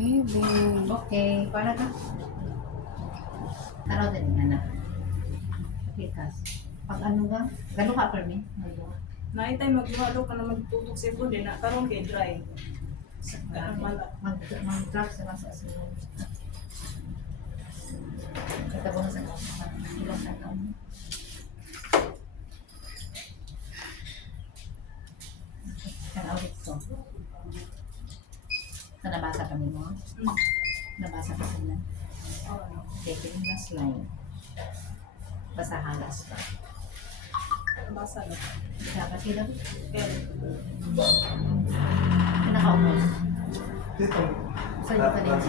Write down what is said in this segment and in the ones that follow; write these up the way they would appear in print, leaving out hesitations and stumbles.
baby. Okay, para ka. Taraw din nga na. Pikas. Pag ano nga, gano'n ka per me? Naitay magluhalo ka na magtutok sa food din na karon kay dry. Mag-drop sa sa asin. Kita mo sa ilang taon. Kan audit so. Nabasa kami mo? Nabasa ka sila. Okay, tingin na slide. Basa halas pa. Basa na. Dapat sila. Pen. Pinakaubos. Dito. Saan yung kanina? D.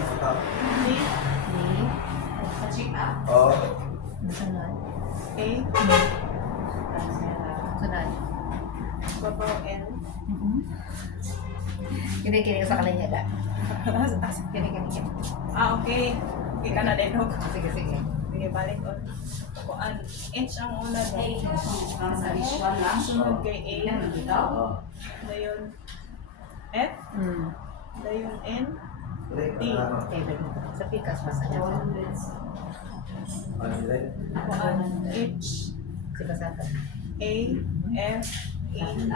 Ni? Check up. Oo. Sunod. A. Sunod. Babaw N. Kini-kini sa kananya da. Kini-kini. Okay. Okay ka na din. Sige, sige. Sige, balik on. Kuan. H ang una doon. Visual lang. Sunod kay A. Oo. Dayon F. Dayon N. D. Okay, sa pikas basa niya. Ano nila? Kuan. H. Si basata. A. F. E. D.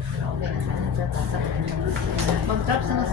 Okay, mag-drop sa